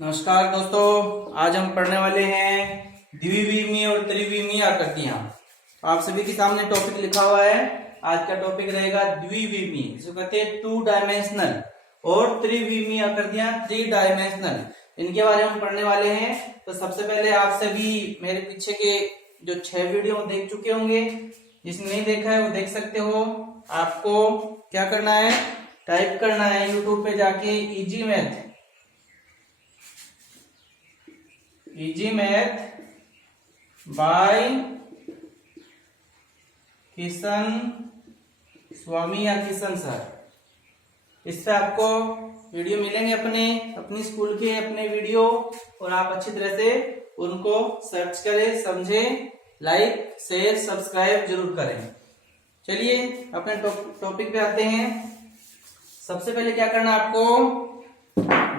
नमस्कार दोस्तों, आज हम पढ़ने वाले हैं द्विविमीय और त्रिविमीय आकृतियां। आप सभी के सामने टॉपिक लिखा हुआ है। आज का टॉपिक रहेगा द्विविमीय, जिसको कहते हैं 2 डायमेंशनल, और त्रिविमीय आकृतियां 3 डायमेंशनल। इनके बारे में हम पढ़ने वाले हैं। तो सबसे पहले आप सभी मेरे पीछे के जो 6 वीडियो देख चुके होंगे। जिसने नहीं देखा है वो देख सकते हो। आपको क्या करना है, टाइप करना है यूट्यूब पे जाके इजी मैथ बाय किशन स्वामी या किशन सर। इससे आपको वीडियो मिलेंगे अपनी स्कूल के अपने वीडियो, और आप अच्छी तरह से उनको सर्च करें, समझें, लाइक शेयर सब्सक्राइब जरूर करें। चलिए अपने टॉपिक पे आते हैं। सबसे पहले क्या करना आपको,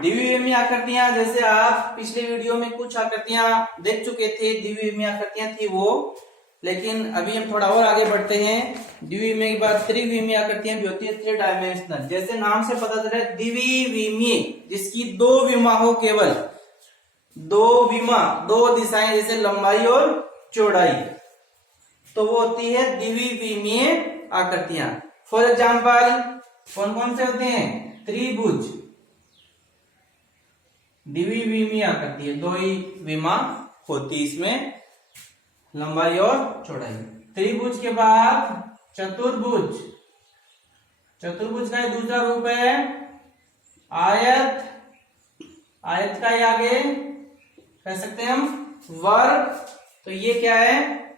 द्विविमीय आकृतियां, जैसे आप पिछले वीडियो में कुछ आकृतियां देख चुके थे, द्विविमीय आकृतियां थी वो, लेकिन अभी हम थोड़ा और आगे बढ़ते हैं। द्विविमीय के बाद त्रिविमीय आकृतियां भी होती है, 3 डायमेंशनल। जैसे नाम से पता चल रहा है द्विविमीय, जिसकी 2 विमा हो, केवल 2 विमा, 2 दिशाएं, जैसे लंबाई और चौड़ाई, तो वो होती है द्विविमीय आकृतियां। फॉर एग्जाम्पल कौन कौन से होते हैं, त्रिभुज द्विविमीय आकृति है, 2 ही विमा होती, इसमें लंबाई और चौड़ाई। त्रिभुज के बाद चतुर्भुज, चतुर्भुज का दूसरा रूप है आयत, आयत का ही आगे कह सकते हैं हम वर्ग। तो ये क्या है,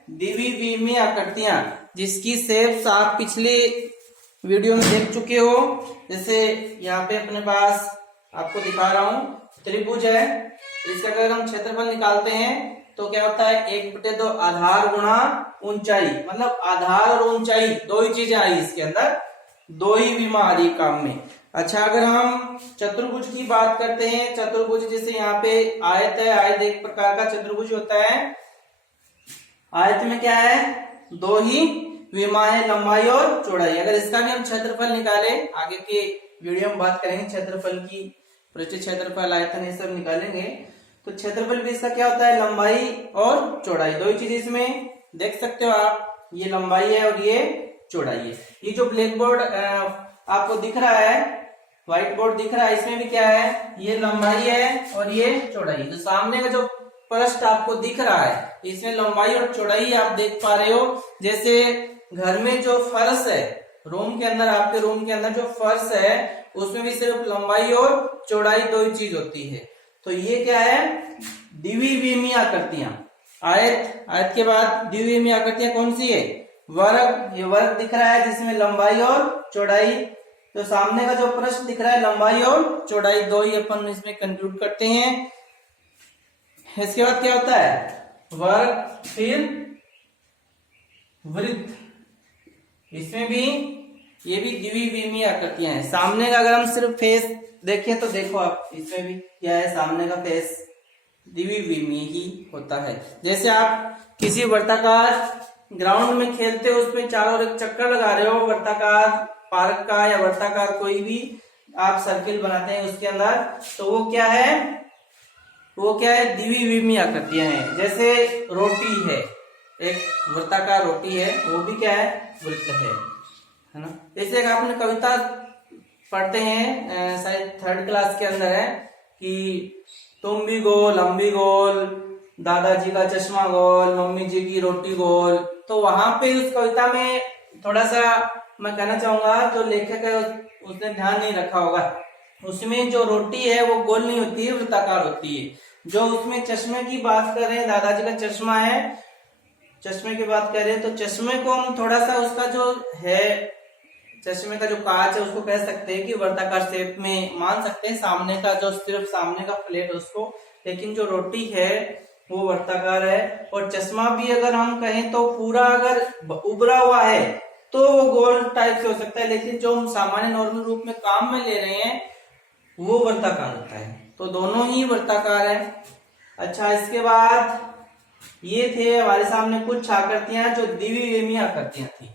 द्विविमीय आकृतियां, जिसकी शेप्स आप पिछले वीडियो में देख चुके हो। जैसे यहाँ पे अपने पास आपको दिखा रहा हूं, त्रिभुज है, इसका अगर हम क्षेत्रफल निकालते हैं तो क्या होता है, 1/2 आधार गुणा ऊंचाई, मतलब आधार और ऊंचाई 2 ही चीजें आई इसके अंदर, 2 ही विमा आ रही काम में। अच्छा, अगर हम चतुर्भुज की बात करते हैं, चतुर्भुज जैसे यहाँ पे आयत है, आयत एक प्रकार का चतुर्भुज होता है। आयत में क्या है, 2 ही विमा है, लंबाई और चौड़ाई। अगर इसका भी हम क्षेत्रफल निकाले, आगे के वीडियो में बात करेंगे क्षेत्रफल की, पृष्ठ क्षेत्रफल, आयतन, ये सब निकालेंगे। तो क्षेत्रफल भी इसका क्या होता है, लंबाई और चौड़ाई, 2 ही चीज इसमें देख सकते हो आप, ये लंबाई है और ये चौड़ाई है। ये जो ब्लैक बोर्ड आपको दिख रहा है, व्हाइट बोर्ड दिख रहा है, इसमें भी क्या है, ये लंबाई है और ये चौड़ाई। तो सामने का जो पृष्ठ आपको दिख रहा है, इसमें लंबाई और चौड़ाई आप देख पा रहे हो। जैसे घर में जो फर्श है, रूम के अंदर, आपके रूम के अंदर जो फर्श है, उसमें भी सिर्फ लंबाई और चौड़ाई 2 ही चीज होती है। तो ये क्या है, द्विविमीय आकृतियां। आयत, आयत के बाद द्विविमीय आकृतियां कौन सी है, वर्ग, ये वर्ग दिख रहा है जिसमें लंबाई और चौड़ाई। तो सामने का जो पृष्ठ दिख रहा है, लंबाई और चौड़ाई 2 ही अपन इसमें कंक्लूड करते हैं। इसके बाद क्या होता है, वर्ग, फिर वृत्त, इसमें भी ये भी द्विविमीय आकृतियां हैं। सामने का अगर हम सिर्फ फेस देखें तो देखो आप, इसमें भी क्या है, सामने का फेस द्विविमीय ही होता है। जैसे आप किसी वर्ताकार ग्राउंड में खेलते हो, उसमें चारों ओर एक चक्कर लगा रहे हो, वर्ताकार पार्क का या वर्ताकार कोई भी आप सर्किल बनाते हैं उसके अंदर, तो वो क्या है, द्विविमीय आकृतियां हैं। जैसे रोटी है, एक वृत्ताकार रोटी है, वो भी क्या है, वृत्त है ना। जैसे एक आपने कविता पढ़ते हैं, शायद 3rd क्लास के अंदर है, कि तुम भी गोल हम भी गोल, दादाजी का चश्मा गोल, मम्मी जी की रोटी गोल। तो वहां पे उस कविता में थोड़ा सा मैं कहना चाहूंगा, जो लेखक है उसने ध्यान नहीं रखा होगा। उसमें जो रोटी है वो गोल नहीं होती है, वृत्ताकार होती है। जो उसमें चश्मे की बात कर रहे हैं, दादाजी का चश्मा है, चश्मे की बात कर रहे हैं, तो चश्मे को हम थोड़ा सा उसका जो है, चश्मे का जो कांच है उसको कह सकते हैं कि वर्ताकार शेप में मान सकते हैं, सामने का जो सिर्फ सामने का प्लेट उसको। लेकिन जो रोटी है वो वर्ताकार है, और चश्मा भी अगर हम कहें तो पूरा अगर उभरा हुआ है तो वो गोल टाइप से हो सकता है, लेकिन जो हम सामान्य नॉर्मल रूप में काम में ले रहे हैं वो वर्ताकार होता है। तो दोनों ही वर्ताकार है। अच्छा, इसके बाद ये थे हमारे सामने कुछ आकृतियां जो द्विविमीय आकृतियां थी,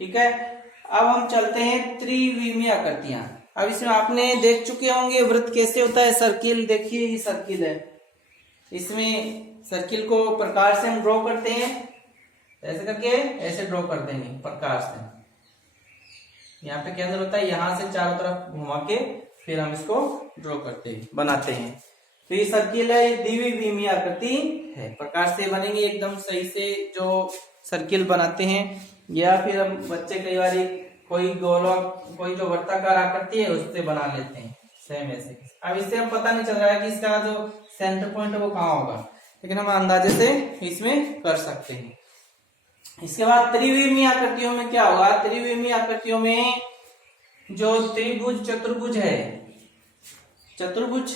ठीक है। अब हम चलते हैं त्रिविमीय आकृतियां। अब इसमें आपने देख चुके होंगे वृत्त कैसे होता है। सर्किल देखिए, ये सर्किल है, इसमें सर्किल को प्रकार से हम ड्रॉ करते हैं, ऐसे करके ऐसे ड्रॉ कर देंगे प्रकार से। यहाँ पे केंद्र होता है, यहाँ से चारों तरफ घुमा के फिर हम इसको ड्रॉ करते हैं, बनाते हैं। तो ये सर्किल है, द्विविमीय आकृति है, प्रकार से बनेंगे एकदम सही से जो सर्किल बनाते हैं। या फिर हम बच्चे कई बार कोई गोलक, कोई जो वर्ताकार आकृति है उससे बना लेते हैं सेम ऐसे। अब इससे हम पता नहीं चल रहा है कि इसका जो सेंटर पॉइंट है वो कहाँ होगा, लेकिन हम अंदाजे से इसमें कर सकते हैं। इसके बाद त्रिविमीय आकृतियों में क्या होगा, त्रिविमीय आकृतियों में जो त्रिभुज चतुर्भुज है, चतुर्भुज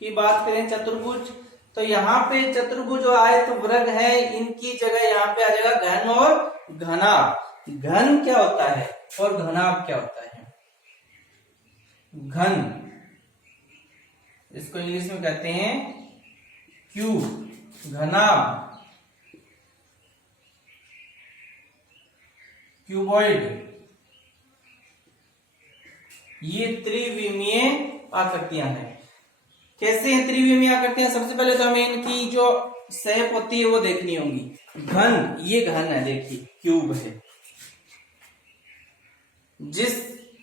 की बात करें, चतुर्भुज, तो यहाँ पे चतुर्भुज और आयत वर्ग है, इनकी जगह यहाँ पे आ जाएगा घन और घनाभ। घन क्या होता है और घनाभ क्या होता है। घन इसको इंग्लिश में कहते हैं क्यूब, घनाभ क्यूबॉइड। ये त्रिविमीय आकृतियां हैं। कैसे हैं त्रिविमीय आकृतियां, सबसे पहले तो हमें इनकी जो शेप होती है वो देखनी होगी। घन, ये घन है, देखिए क्यूब है। जिस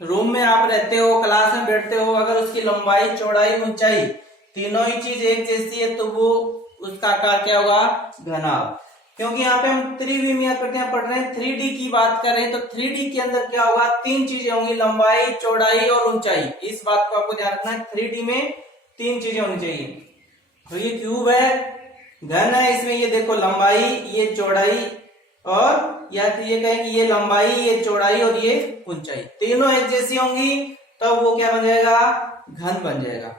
रूम में आप रहते हो, क्लास में बैठते हो, अगर उसकी लंबाई चौड़ाई ऊंचाई तीनों ही चीज एक जैसी है तो वो उसका आकार क्या होगा, घनाभ। क्योंकि यहाँ पे हम त्रिविमीय आकृतियां पढ़ रहे हैं, 3D की बात कर रहे हैं, तो 3D के अंदर क्या होगा, तीन चीजें होंगी, लंबाई चौड़ाई और ऊंचाई। इस बात को आपको ध्यान रखना है, 3D में तीन चीजें होनी चाहिए। तो ये क्यूब है, घन है, इसमें ये देखो लंबाई, ये चौड़ाई, और या तो ये कहें कि ये लंबाई, ये चौड़ाई और ये ऊंचाई तीनों एक जैसी होंगी, तब वो क्या बन जाएगा, घन बन जाएगा।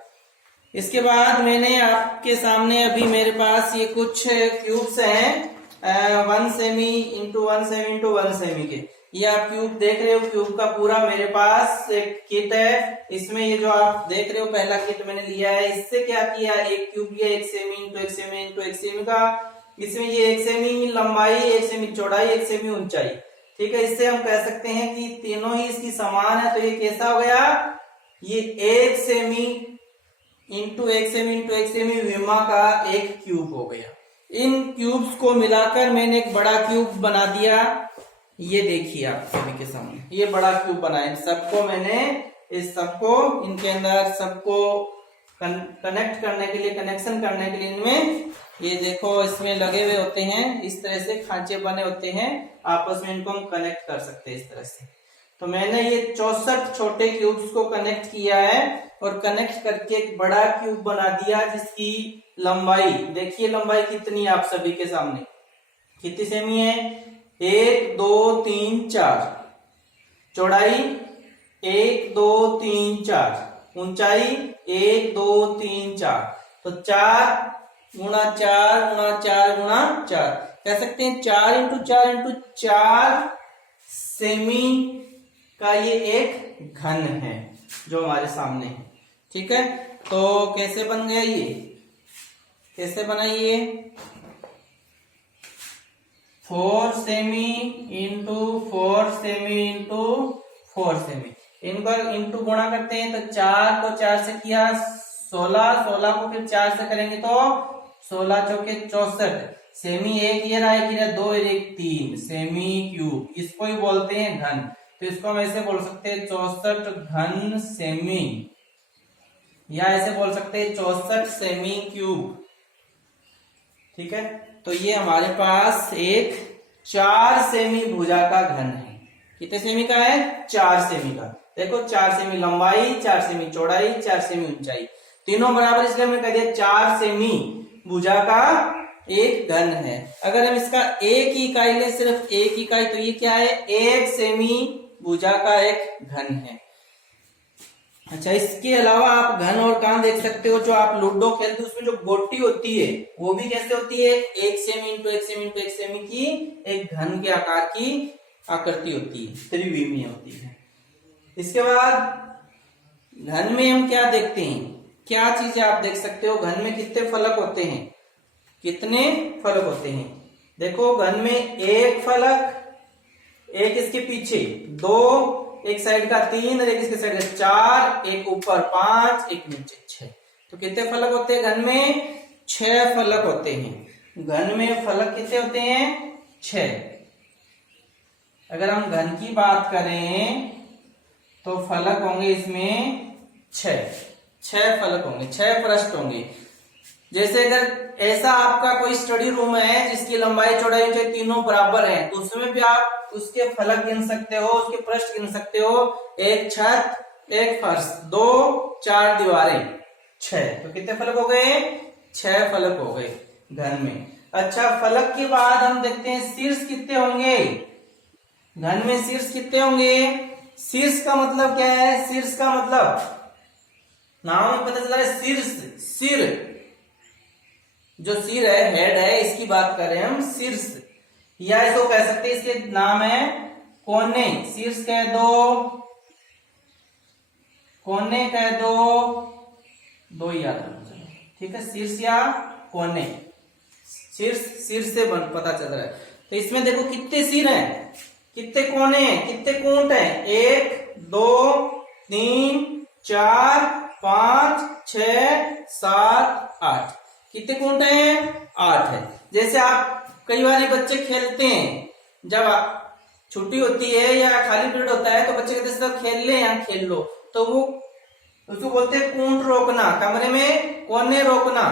इसके बाद मैंने आपके सामने अभी मेरे पास ये कुछ क्यूब्स हैं, 1 semi into 1 semi into 1 semi के। ये आप क्यूब देख रहे हो, क्यूब का पूरा मेरे पास एक किट है। इसमें ये जो आप देख रहे हो पहला किट मैंने लिया है। इससे क्या किया, एक क्यूब लिया 1 semi into 1 semi into 1 semi का। इसमें ये 1 सेमी लंबाई, 1 सेमी चौड़ाई, 1 सेमी ऊंचाई, ठीक है। इससे हम कह सकते हैं कि तीनों ही इसकी समान है। तो ये कैसा हो गया, ये 1 semi into 1 semi into 1 semi विमा का एक क्यूब हो गया। इन क्यूब्स को मिलाकर मैंने एक बड़ा क्यूब बना दिया। ये देखिए आप सभी के सामने ये बड़ा क्यूब बनाया। सबको मैंने इस सबको इनके अंदर सबको कनेक्ट करने के लिए, कनेक्शन करने के लिए इनमें ये देखो इसमें लगे हुए होते हैं, इस तरह से खांचे बने होते हैं, आपस में इनको हम कनेक्ट कर सकते हैं इस तरह से। तो मैंने ये 64 छोटे क्यूब्स को कनेक्ट किया है और कनेक्ट करके एक बड़ा क्यूब बना दिया, जिसकी लंबाई देखिए, लंबाई कितनी है आप सभी के सामने, कितनी सेमी है, 1 2 3 4, चौड़ाई 1 2 3 4, ऊंचाई 1 2 3 4, तो 4 गुणा 4 गुणा 4 गुणा 4 कह सकते हैं। 4 इंटू 4 इंटू 4 सेमी का ये एक घन है जो हमारे सामने है, ठीक है। तो कैसे बन गया ये, कैसे बना ये, 4 semi into 4 semi into 4 semi, इनको इंटू गुणा करते हैं तो 4 को 4 से किया 16, 16 को फिर 4 से करेंगे तो 16 चौके 64, सेमी एक ये रहा, एक 2 1 3, सेमी क्यूब, इसको ही बोलते हैं घन। तो इसको हम ऐसे बोल सकते हैं 64 घन सेमी, या ऐसे बोल सकते हैं 64 सेमी क्यूब, ठीक है। तो ये हमारे पास एक 4 सेमी भुजा का घन है। कितने सेमी का है, 4 सेमी का। देखो 4 सेमी लंबाई, 4 सेमी चौड़ाई, 4 सेमी ऊंचाई, तीनों बराबर, इसलिए हमने कह दिया 4 सेमी भुजा का एक घन है। अगर हम इसका एक ही इकाई ले, सिर्फ एक इकाई, तो ये क्या है, 1 सेमी भुजा का एक घन है। अच्छा, इसके अलावा आप घन और कहां देख सकते हो, जो आप लूडो खेलते हो उसमें जो गोटी होती है वो भी कैसे होती है, 1 semi into 1 semi into 1 semi की एक घन के आकार की आकृति होती है, त्रिविमीय होती है। इसके बाद घन में हम क्या देखते हैं, क्या चीजें आप देख सकते हो, घन में कितने फलक होते हैं, कितने फलक होते हैं। देखो घन में एक फलक, एक इसके पीछे, 2 एक साइड का 3 और एक इसके साइड का 4, एक ऊपर 5, एक नीचे 6। तो कितने फलक होते हैं घन में? 6 फलक होते हैं। घन में फलक कितने होते हैं? 6। अगर हम घन की बात करें तो फलक होंगे इसमें 6 फलक होंगे, 6 पृष्ठ होंगे। जैसे अगर ऐसा आपका कोई स्टडी रूम है जिसकी लंबाई चौड़ाई ऊंचाई तीनों बराबर है, तो उसमें भी आप उसके फलक गिन सकते हो, उसके पृष्ठ गिन सकते हो। एक छत, एक फर्श, 2 4 दीवारें, 6। तो कितने फलक हो गए? 6 फलक हो गए घन में। अच्छा, फलक के बाद हम देखते हैं शीर्ष कितने होंगे घन में। शीर्ष कितने होंगे? शीर्ष का मतलब क्या है? शीर्ष का मतलब नाम में पता चला है, शीर्ष, सिर, जो सिर है, हेड है, इसकी बात कर रहे हैं हम, शीर्ष। या इसको कह सकते हैं, इसके नाम है कोने। शीर्ष कह दो, कोने कह दो, दो ही याद रखना, ठीक है? शीर्ष या कोने। शीर्ष, शीर्ष से पता चल रहा है। तो इसमें देखो कितने सिर हैं, कितने कोने हैं, कितने कूंट हैं? 1 2 3 4 5 6 7 8। कितने कूंट हैं? 8 है। जैसे आप कई बार बच्चे खेलते हैं, जब छुट्टी होती है या खाली पीरियड होता है तो बच्चे कहते हैं सब खेल ले, यहाँ खेल लो, तो वो उसको बोलते हैं कूंट रोकना, कमरे में कोने रोकना।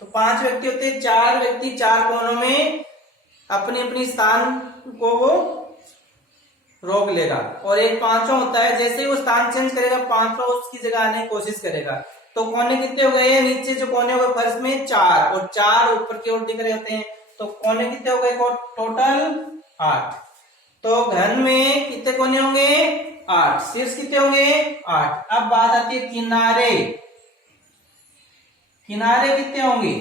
तो 5 व्यक्ति होते हैं, 4 व्यक्ति 4 कोनों में अपनी अपनी स्थान को वो रोक लेगा, और एक 5वां होता है, जैसे ही वो स्थान चेंज करेगा 5वां उसकी जगह आने की कोशिश करेगा। तो कोने कितने हो गए? नीचे जो कोने हो गए फर्श में 4, और 4 ऊपर की ओर दिख रहे होते हैं, तो कोने कितने हो गए? टोटल 8। तो घन में कितने कोने होंगे? 8। शीर्ष कितने होंगे? 8। अब बात आती है किनारे। किनारे कितने होंगे?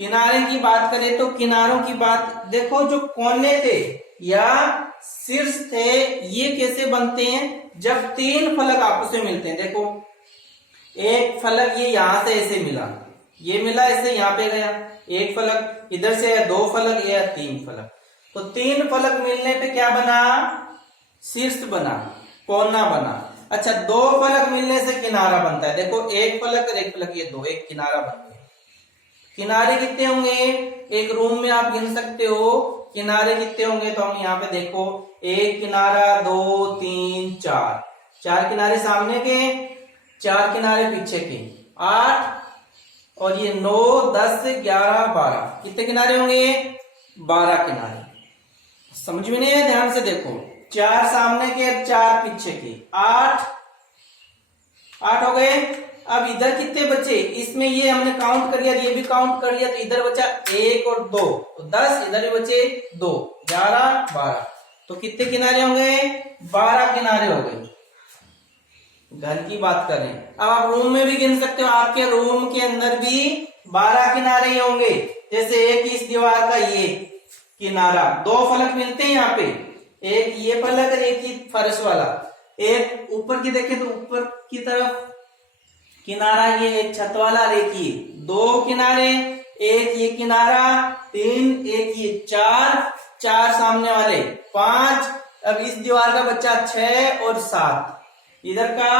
किनारे की बात करें तो किनारों की बात देखो, जो कोने थे या शीर्ष थे, ये कैसे बनते हैं? जब 3 फलक आपस में मिलते हैं। देखो, एक फलक ये यहां से ऐसे मिला, ये मिला ऐसे यहां पे गया, एक फलक इधर से है, 2 फलक या 3 फलक। तो 3 फलक मिलने पे क्या बना? शीर्ष बना, कोना बना। अच्छा, 2 फलक मिलने से किनारा बनता है। देखो, एक फलक और एक फलक, ये 2, एक किनारा बन गया। किनारे कितने होंगे? एक रूम में आप गिन सकते हो किनारे कितने होंगे। तो हम यहाँ पे देखो, एक किनारा, 2 3 4, 4 किनारे सामने के, 4 किनारे पीछे के, 8, और ये 9 10 11 12। कितने किनारे होंगे? 12 किनारे। समझ में नहीं है? ध्यान से देखो, 4 सामने के, 4 पीछे के, 8 हो गए। अब इधर कितने बचे? इसमें ये हमने काउंट कर लिया, ये भी काउंट कर लिया, तो इधर बचा 1 और 2, तो 10, इधर भी बचे 2, 11 12। तो कितने किनारे होंगे? 12 किनारे हो गए। घर की बात करें, अब आप रूम में भी गिन सकते हो, आपके रूम के अंदर भी 12 किनारे ही होंगे। जैसे एक इस दीवार का ये किनारा, 2 फलक मिलते हैं यहाँ पे, एक ये फलक और एक ही फर्श वाला। एक ऊपर की देखें तो ऊपर की तरफ किनारा ये एक छत वाला, एक ये 2 किनारे, एक ये किनारा 3, एक ये 4 सामने वाले 5। अब इस दीवार का बच्चा 6 और 7, इधर का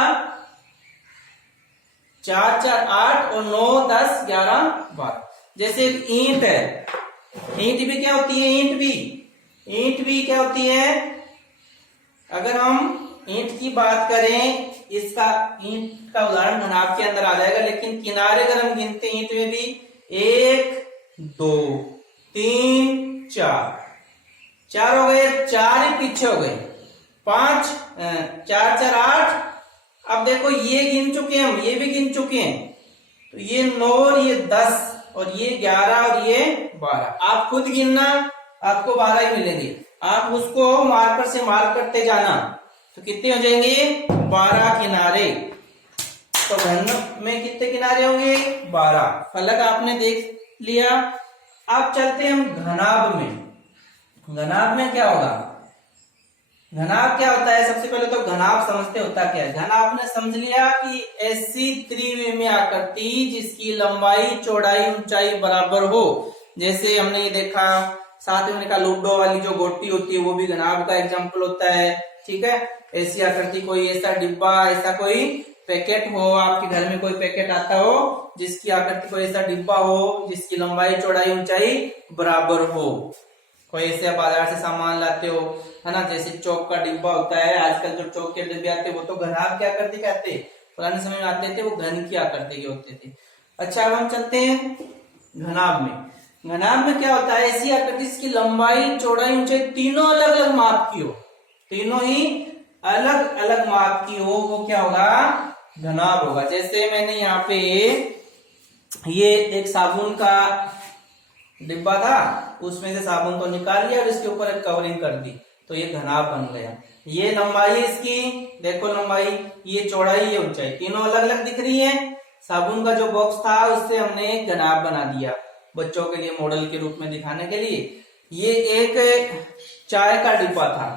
4 4 8 और 9 10 11 12। जैसे एक ईंट है, ईंट भी क्या होती है? ईंट भी क्या होती है? अगर हम ईंट की बात करें, इसका ईंट का उदाहरण घनाभ के अंदर आ जाएगा, लेकिन किनारे अगर हम गिनते हैं ईंट में भी 1 2 3 4 हो गए, 4 ही पीछे हो गए, 5 4 4 8। अब देखो, ये गिन चुके हैं हम, ये भी गिन चुके हैं, तो ये 9 और ये 10 और ये 11 और ये 12। आप खुद गिनना, आपको 12 ही मिलेंगे। आप उसको मार्कर से मार्क करते जाना, तो कितने हो जाएंगे? 12 किनारे। तो घन में कितने किनारे होंगे? 12। फलक आपने देख लिया। अब चलते हैं हम घनाभ में। घनाभ में क्या होगा? घनाभ क्या होता है? सबसे पहले तो घनाभ समझते होता क्या है। घन आपने समझ लिया कि ऐसी त्रिविमीय आकृति जिसकी लंबाई चौड़ाई ऊंचाई बराबर हो। जैसे हमने ये देखा, साथ में मैंने कहा लूडो वाली जो गोटी होती है वो भी घनाभ का एग्जाम्पल होता है। ठीक है, ऐसी आकृति, कोई ऐसा डिब्बा, ऐसा कोई पैकेट हो, आपके घर में कोई पैकेट आता हो जिसकी आकृति, कोई ऐसा डिब्बा हो जिसकी लंबाई चौड़ाई ऊंचाई बराबर हो। कोई ऐसे बाजार से सामान लाते हो, है ना, जैसे चौक का डिब्बा होता है, आजकल जो चौक के डिब्बे आते हैं वो तो घनाभ की आकृति के आते, पुराने समय में आते थे वो घन की आकृति के होते थे। अच्छा, अब हम चलते हैं घनाभ में। घनाभ में क्या होता है, ऐसी आकृति जिसकी लंबाई चौड़ाई ऊंचाई तीनों अलग अलग माप की हो, तीनों ही अलग अलग माप की हो, वो क्या होगा, घनाभ होगा। जैसे मैंने यहाँ पे ये एक साबुन का डिब्बा था, उसमें से साबुन को निकाल लिया और इसके ऊपर एक कवरिंग कर दी, तो ये घनाभ बन गया। ये लंबाई है इसकी, देखो लंबाई, ये चौड़ाई, ये ऊंचाई, तीनों अलग अलग दिख रही है। साबुन का जो बॉक्स था उससे हमने एक घनाभ बना दिया बच्चों के लिए मॉडल के रूप में दिखाने के लिए। ये एक चाय का डिब्बा था,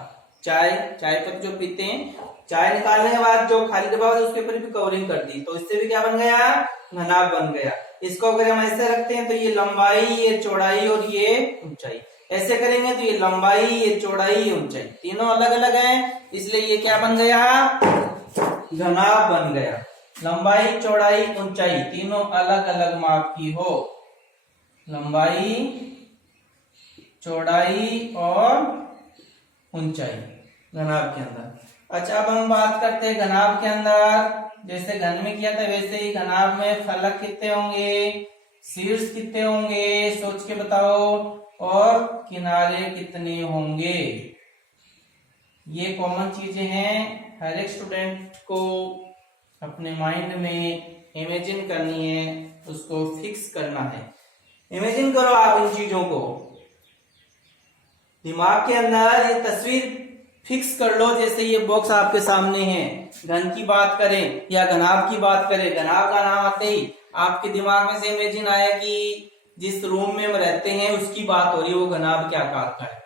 चाय पत्ती जो पीते हैं, चाय निकालने के बाद जो खाली डिब्बा होता है उसके ऊपर भी कवरिंग कर दी, तो इससे भी क्या बन गया, घनाभ बन गया। इसको अगर हम ऐसे रखते हैं तो ये लंबाई, ये चौड़ाई और ये ऊंचाई, ऐसे करेंगे तो ये लंबाई, ये चौड़ाई, ये ऊंचाई तीनों अलग अलग है, इसलिए ये क्या बन गया, घनाभ बन गया। लंबाई चौड़ाई ऊंचाई तीनों अलग अलग माप की हो, लंबाई चौड़ाई और ऊंचाई घनाभ के अंदर। अच्छा, अब हम बात करते हैं घनाभ के अंदर, जैसे घन में किया था वैसे ही घनाभ में फलक कितने होंगे, शीर्ष कितने होंगे, सोच के बताओ, और किनारे कितने होंगे। ये कॉमन चीजें हैं, हर एक स्टूडेंट को अपने माइंड में इमेजिन करनी है, उसको फिक्स करना है। इमेजिन करो आप इन चीजों को दिमाग के अंदर, ये तस्वीर फिक्स कर लो। जैसे ये बॉक्स आपके सामने है, घन की बात करें या घनाभ की बात करें, घनाभ का नाम आते ही आपके दिमाग में से इमेजिन आया कि जिस रूम में हम रहते हैं उसकी बात हो रही है, वो घनाभ के आकार का है।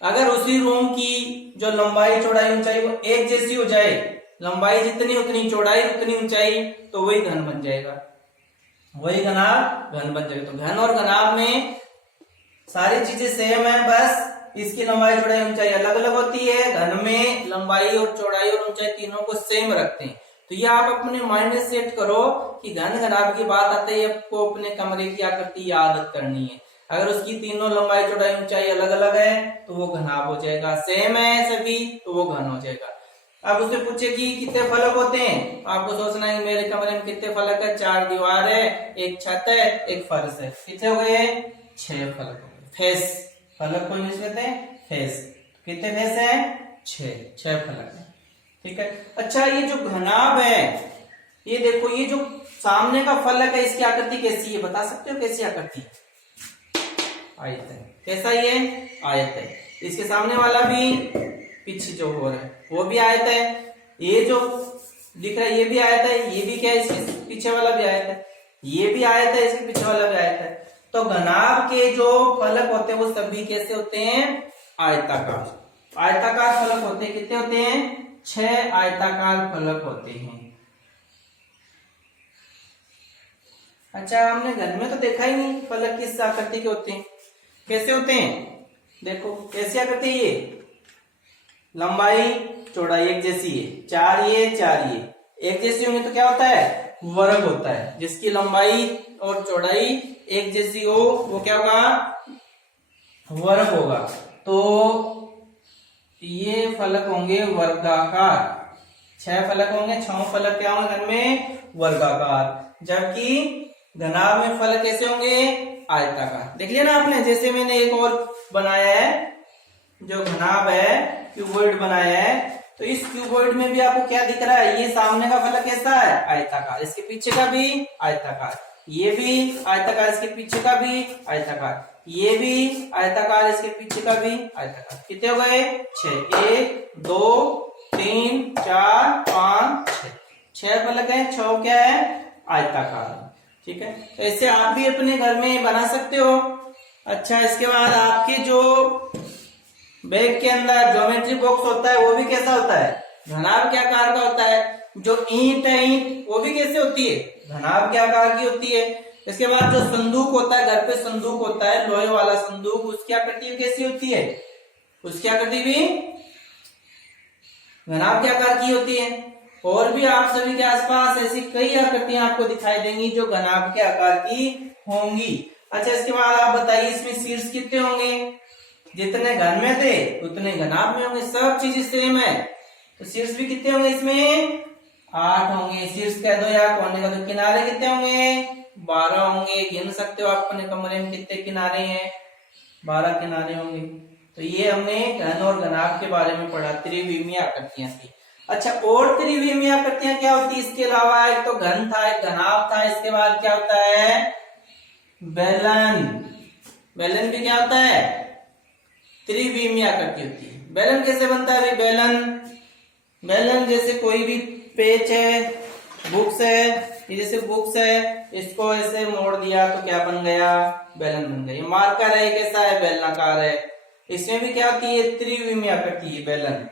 अगर उसी रूम की जो लंबाई चौड़ाई ऊंचाई वो एक जैसी हो जाए, लंबाई जितनी उतनी चौड़ाई उतनी ऊंचाई, तो वही घन बन जाएगा, वही घनाभ घन बन जाएगा। तो घन और घनाभ में सारी चीजें सेम है, बस इसकी लंबाई चौड़ाई ऊंचाई अलग अलग होती है। घन में लंबाई और चौड़ाई और ऊंचाई तीनों को सेम रखते हैं। तो ये आप अपने माइंड में सेट करो कि घन घनाभ की बात आते ही आपको अपने कमरे की आकृति याद करनी है। अगर उसकी तीनों लंबाई चौड़ाई ऊंचाई अलग अलग है तो वो घनाभ हो जाएगा, सेम है सभी तो वो घन हो जाएगा। अब उससे पूछे कि कितने फलक होते हैं, आपको सोचना है कि मेरे कमरे में कितने फलक है, 4 दीवार है, एक छत है, एक फर्श है, कितने हो गए, 6 फलक हो गए। फेस, फलक को इंग्लिश कहते हैं फेस, कितने फेस है, 6 फलक है। ठीक है। अच्छा, ये जो घनाभ है, ये देखो, ये जो सामने का फलक है इसकी आकृति कैसी है, बता सकते हो कैसी आकृति, आयत है। कैसा ये आयत है। इसके सामने वाला भी, पीछे जो हो रहा है वो भी आयत है, ये जो दिख रहा है ये भी आयत है, ये भी क्या है, इसके पीछे वाला भी आयत है, ये भी आयत है, इसके पीछे वाला भी आयत है। तो घनाभ के जो फलक होते हैं वो सभी कैसे होते हैं, आयताकार। आयताकार फलक होते हैं, कितने होते हैं, 6 आयताकार फलक होते हैं। अच्छा, हमने घर में तो देखा ही नहीं फलक किस आकृति के होते हैं, कैसे होते हैं, देखो कैसी आकृति है, ये लंबाई चौड़ाई एक जैसी है, 4 ये 4 ये एक जैसी होंगी तो क्या होता है, वर्ग होता है। जिसकी लंबाई और चौड़ाई एक जैसी हो वो क्या होगा, वर्ग होगा। तो ये फलक होंगे वर्गाकार, 6 फलक होंगे, 6 फलक क्या होंगे घर में, वर्गाकार। जबकि घनाभ में फलक कैसे होंगे, आयताकार। देख लिया ना आपने, जैसे मैंने एक और बनाया है जो घनाभ है, क्यूबॉइड बनाया है, तो इस क्यूबॉइड में भी आपको क्या दिख रहा है, ये सामने का फलक कैसा है, आयताकार, इसके पीछे का भी आयताकार, ये भी आयताकार, इसके पीछे का भी आयताकार, ये भी आयताकार, इसके पीछे का भी आयताकार। कितने हो गए, 6, 1 2 3 4 5 6 फलक है, 6 क्या है, आयताकार। ठीक है, तो ऐसे आप भी अपने घर में बना सकते हो। अच्छा, इसके बाद आपके जो बैग के अंदर ज्योमेट्री बॉक्स होता है वो भी कैसा होता है, घनाभ के आकार का होता है। जो ईंट है, ईंट वो भी कैसे होती है, घनाभ के आकार की होती है। इसके बाद जो संदूक होता है, घर पे संदूक होता है, लोहे वाला संदूक, उसकी आकृति कैसी होती है? उसकी आकृति भी घनाभ के आकार की होती है। और भी आप सभी के आसपास ऐसी कई आकृतियां आपको दिखाई देंगी जो घनाभ के आकार की होंगी। अच्छा, इसके बाद आप बताइए इसमें शीर्ष कितने होंगे? जितने घन में थे उतने घनाभ में होंगे। सब चीज सेम है, तो शीर्ष भी कितने होंगे इसमें? 8 होंगे। शीर्ष कह दो या कोने का। तो किनारे कितने होंगे? 12 होंगे। गिन सकते हो आप अपने कमरे में कितने किनारे हैं? 12 किनारे होंगे। तो ये हमने घन और घनाभ के बारे में पढ़ा, त्रिविमीय आकृतियां थी। अच्छा, और त्रिविमीय आकृतियां क्या होती है इसके अलावा? एक तो घन था, एक घनाभ था, इसके बाद क्या होता है? बेलन। बेलन भी क्या होता है? त्रिविमीय आकृति होती है। बेलन कैसे बनता है? बेलन जैसे कोई भी पेच है, बुक्स है, ये जैसे बुक्स है, इसको ऐसे मोड़ दिया तो क्या बन गया? बेलन बन गया। मार्कर है, कैसा है? बेलनाकार है। इसमें भी क्या होती है? त्रिविमीय आकृति है बेलन।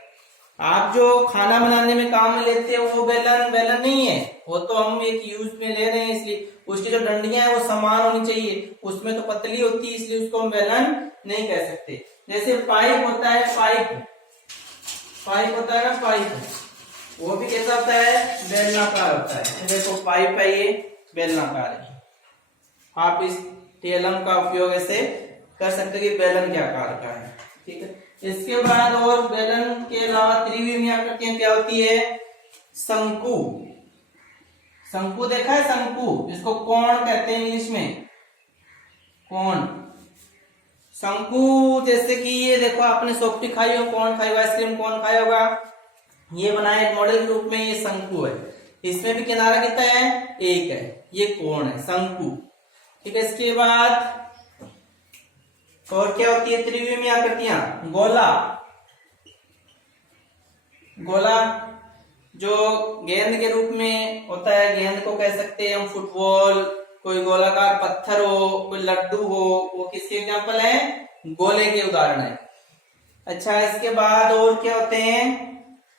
आप जो खाना बनाने में काम में लेते हो वो बेलन नहीं है, वो तो हम एक यूज में ले रहे हैं, इसलिए उसकी जो डंडियां है वो समान होनी चाहिए। उसमें तो पतली होती है, इसलिए उसको हम बेलन नहीं कह सकते। जैसे पाइप होता है, पाइप होता है ना, पाइप, वो भी कैसा होता है? बेलनाकार होता है। देखो पाइप है, ये बेलनाकार है। आप इस टेलम का उपयोग ऐसे कर सकते हो कि बेलन के आकार का है। ठीक है, इसके बाद और बेलन के अलावा त्रिविमीय आकृतियां क्या होती है? शंकु। शंकु देखा है? शंकु, जिसको कोण कहते हैं इंग्लिश में, कोण। शंकु जैसे कि ये देखो, आपने सॉफ्टी खाई हो, कोण खाई हो, आइसक्रीम कोण खाया होगा, ये बनाया एक मॉडल के रूप में, ये शंकु है। इसमें भी किनारा कितना है? 1 है। ये कोण है, शंकु। ठीक है, इसके बाद और क्या होती है त्रिविमीय आकृतियां? गोला। गोला जो गेंद के रूप में होता है, गेंद को कह सकते हैं हम फुटबॉल। कोई गोलाकार पत्थर हो, कोई लड्डू हो, वो किसके एग्जाम्पल है? गोले के उदाहरण है। अच्छा, इसके बाद और क्या होते हैं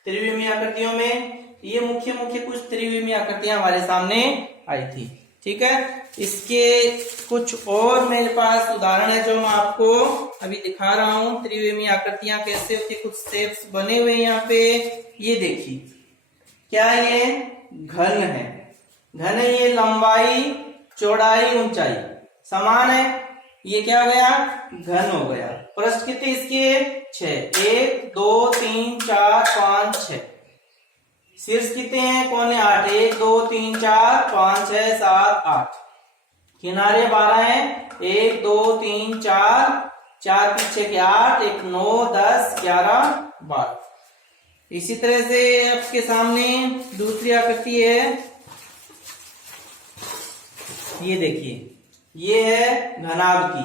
त्रिविमीय आकृतियों में? ये मुख्य कुछ त्रिविमीय आकृतियां हमारे सामने आई थी। ठीक है, इसके कुछ और मेरे पास उदाहरण है जो मैं आपको अभी दिखा रहा हूं। त्रिविमीय आकृतियां कैसे होती है, कुछ शेप्स बने हुए यहाँ पे, ये देखिए। क्या ये? घन है। घन है, ये लंबाई, चौड़ाई, ऊंचाई समान है। ये क्या हो गया? घन हो गया। पृष्ठ कितने इसके? 6। 1 2 3 4 5 6। शीर्ष कितने हैं? कोने 8। 1 2 3 4 5 6 7 8। किनारे 12 हैं। 1 2 3 4, 4 पीछे के 8, 1 9 10 11 12। इसी तरह से आपके सामने दूसरी आकृति है, ये देखिए, ये है घनाभ की।